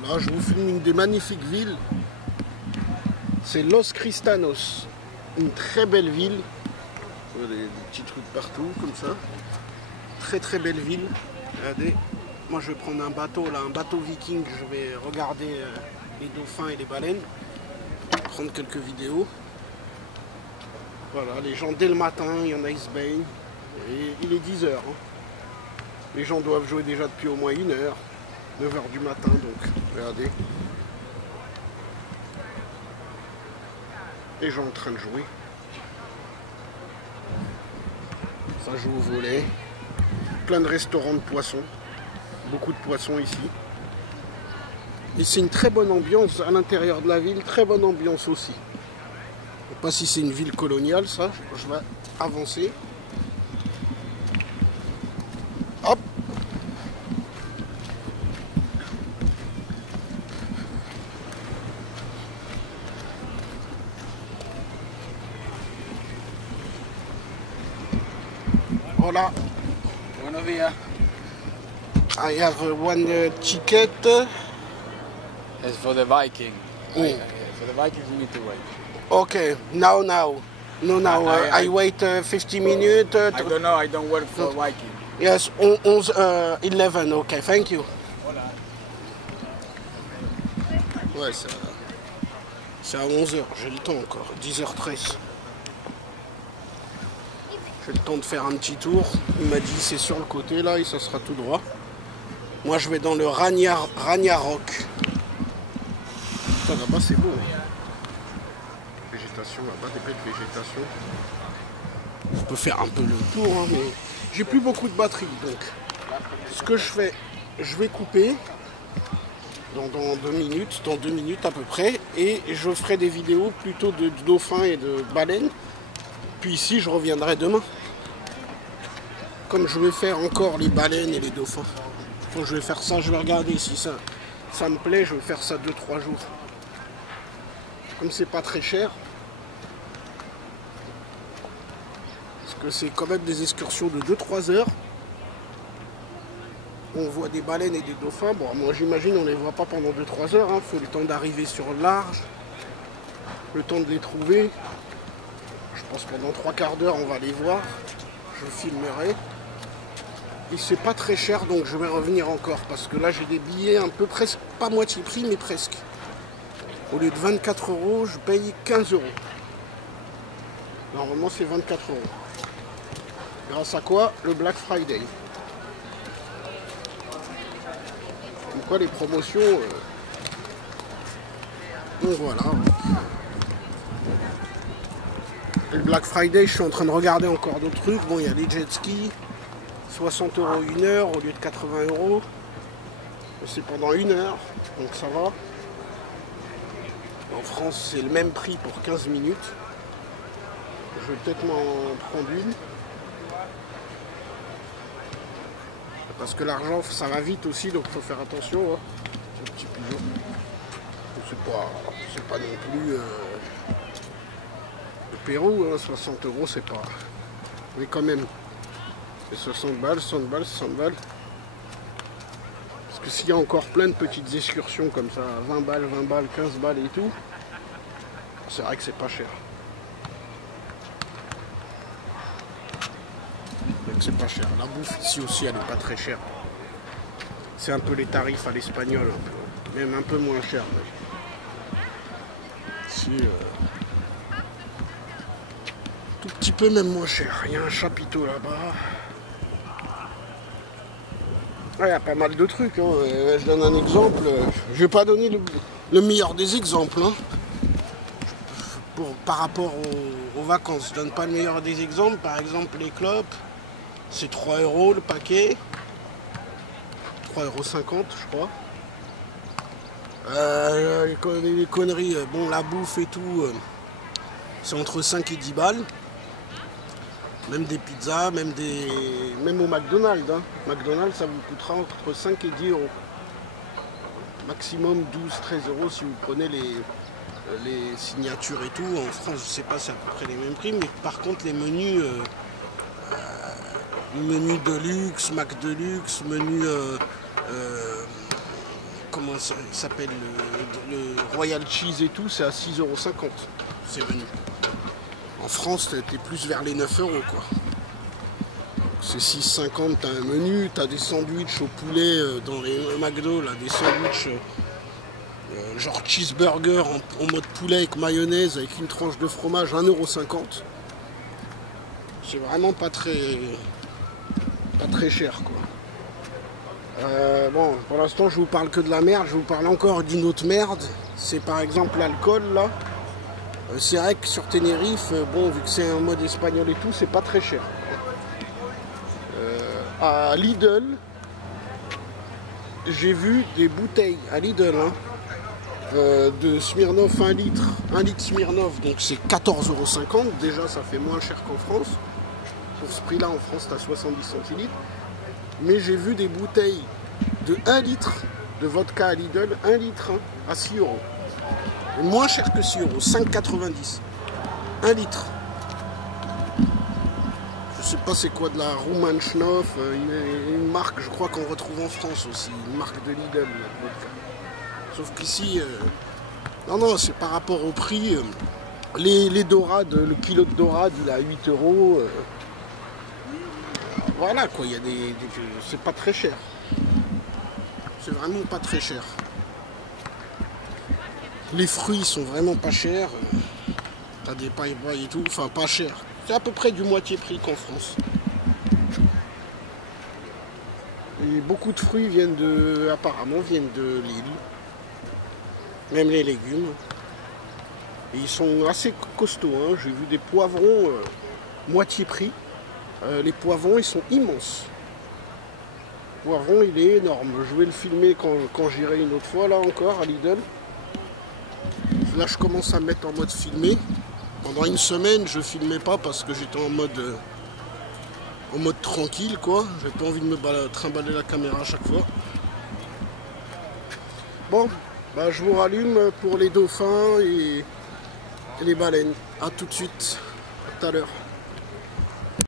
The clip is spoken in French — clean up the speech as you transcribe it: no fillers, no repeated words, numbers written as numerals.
Voilà, je vous filme une des magnifiques villes. C'est Los Cristianos. Une très belle ville. Des petits trucs partout, comme ça. Très très belle ville. Regardez. Moi je vais prendre un bateau là, un bateau viking. Je vais regarder les dauphins et les baleines. Prendre quelques vidéos. Voilà, les gens dès le matin, il y en a, ils se baignent. Et il est 10 h. Hein. Les gens doivent jouer déjà depuis au moins 1 heure. 9 h du matin, donc regardez. Les gens en train de jouer. Ça joue au volley. Plein de restaurants de poissons. Beaucoup de poissons ici. Et c'est une très bonne ambiance à l'intérieur de la ville. Très bonne ambiance aussi. Je ne sais pas si c'est une ville coloniale, ça. Je vais avancer. Hop. Voilà. Buenos días. I have one ticket. It's for the Viking. Mm. For the Viking, you need to wait. Okay, now. No, now. I wait 50 minutes. I don't know. I don't work for Viking. Yes, 11. Okay, thank you. Ouais, c'est à 11 h. J'ai le temps encore. 10 h 13. J'ai le temps de faire un petit tour. Il m'a dit c'est sur le côté là et ça sera tout droit. Moi je vais dans le Ragnarok. Putain, là-bas c'est beau. Végétation là-bas, des belles végétations. On peut faire un peu le tour, hein, mais j'ai plus beaucoup de batterie. Donc ce que je fais, je vais couper dans 2 minutes, dans 2 minutes à peu près, et je ferai des vidéos plutôt de dauphins et de baleines. Puis ici je reviendrai demain. Comme je vais faire encore les baleines et les dauphins. Donc je vais faire ça, je vais regarder si ça me plaît, je vais faire ça 2-3 jours. Comme c'est pas très cher. Parce que c'est quand même des excursions de 2-3 heures. On voit des baleines et des dauphins. Bon, moi j'imagine on les voit pas pendant 2-3 heures. Hein. Faut le temps d'arriver sur le large. Le temps de les trouver. Je pense que pendant 3/4 d'heure on va les voir. Je filmerai. Et c'est pas très cher, donc je vais revenir encore. Parce que là j'ai des billets un peu presque, pas moitié prix, mais presque. Au lieu de 24 €, je paye 15 €. Normalement c'est 24 €. Grâce à quoi? Le Black Friday. Donc quoi, les promotions. Donc voilà. Le Black Friday, je suis en train de regarder encore d'autres trucs. Bon, il y a les jet skis. 60 € 1 heure au lieu de 80 €. C'est pendant 1 heure, donc ça va. En France, c'est le même prix pour 15 minutes. Je vais peut-être m'en prendre une. Parce que l'argent, ça va vite aussi, donc il faut faire attention. Hein. C'est un petit pigeon. C'est pas non plus le Pérou, hein. 60 €, c'est pas... Mais quand même. C'est 60 balles, 60 balles, 60 balles. Parce que s'il y a encore plein de petites excursions comme ça, 20 balles, 20 balles, 15 balles et tout, c'est vrai que c'est pas cher. Donc c'est pas cher. La bouffe ici aussi, elle est pas très chère. C'est un peu les tarifs à l'espagnol, même un peu moins cher. Ici, tout petit peu même moins cher. Il y a un chapiteau là-bas. Il y a pas mal de trucs. Hein. Je donne un exemple. Je vais pas donner le meilleur des exemples. Hein. Par rapport aux vacances. Je donne pas le meilleur des exemples. Par exemple, les clopes, c'est 3 € le paquet. 3,50 € je crois. Les conneries, bon, la bouffe et tout, c'est entre 5 et 10 balles. Même des pizzas, même au McDonald's. Hein. McDonald's, ça vous coûtera entre 5 et 10 €. Maximum 12-13 € si vous prenez les signatures et tout. En France, je sais pas, c'est à peu près les mêmes prix. Mais par contre, les menus de luxe, Mac de luxe, menu comment ça s'appelle, le Royal Cheese et tout, c'est à 6,50 €. C'est venu. En France, t'es plus vers les 9 € quoi. C'est 6,50 €, t'as un menu, t'as des sandwichs au poulet dans les McDo, là, des sandwichs genre cheeseburger en mode poulet avec mayonnaise, avec une tranche de fromage, 1,50 €. C'est vraiment pas très cher quoi. Bon, pour l'instant je vous parle que de la merde, je vous parle encore d'une autre merde. C'est par exemple l'alcool là. C'est vrai que sur Tenerife, bon, vu que c'est un mode espagnol et tout, c'est pas très cher. À Lidl, j'ai vu des bouteilles à Lidl de Smirnoff 1 litre. 1 litre Smirnoff, donc c'est 14,50 €. Déjà, ça fait moins cher qu'en France. Pour ce prix-là, en France, t'as 70 centilitres. Mais j'ai vu des bouteilles de 1 litre de vodka à Lidl, 1 litre à 6 €. Et moins cher que 6 €, 5,90 €. 1 litre. Je sais pas c'est quoi de la Romanschnoff, une marque, je crois qu'on retrouve en France aussi, une marque de Lidl, la vodka. Sauf qu'ici, non, c'est par rapport au prix. Les dorades, le kilo de dorade, il est à 8 €. Voilà quoi, il y a c'est pas très cher. C'est vraiment pas très cher. Les fruits sont vraiment pas chers. T'as des paille-paille et tout, enfin pas cher. C'est à peu près du moitié prix qu'en France. Et beaucoup de fruits apparemment viennent de l'île. Même les légumes. Et ils sont assez costauds. Hein. J'ai vu des poivrons moitié prix. Les poivrons, ils sont immenses. Le poivron, il est énorme. Je vais le filmer quand j'irai une autre fois, là encore, à Lidl. Là, je commence à me mettre en mode filmé. Pendant une semaine, je filmais pas parce que j'étais en mode tranquille, quoi. J'ai pas envie de me trimballer la caméra à chaque fois. Bon, bah, je vous rallume pour les dauphins et les baleines. A tout de suite, à tout à l'heure.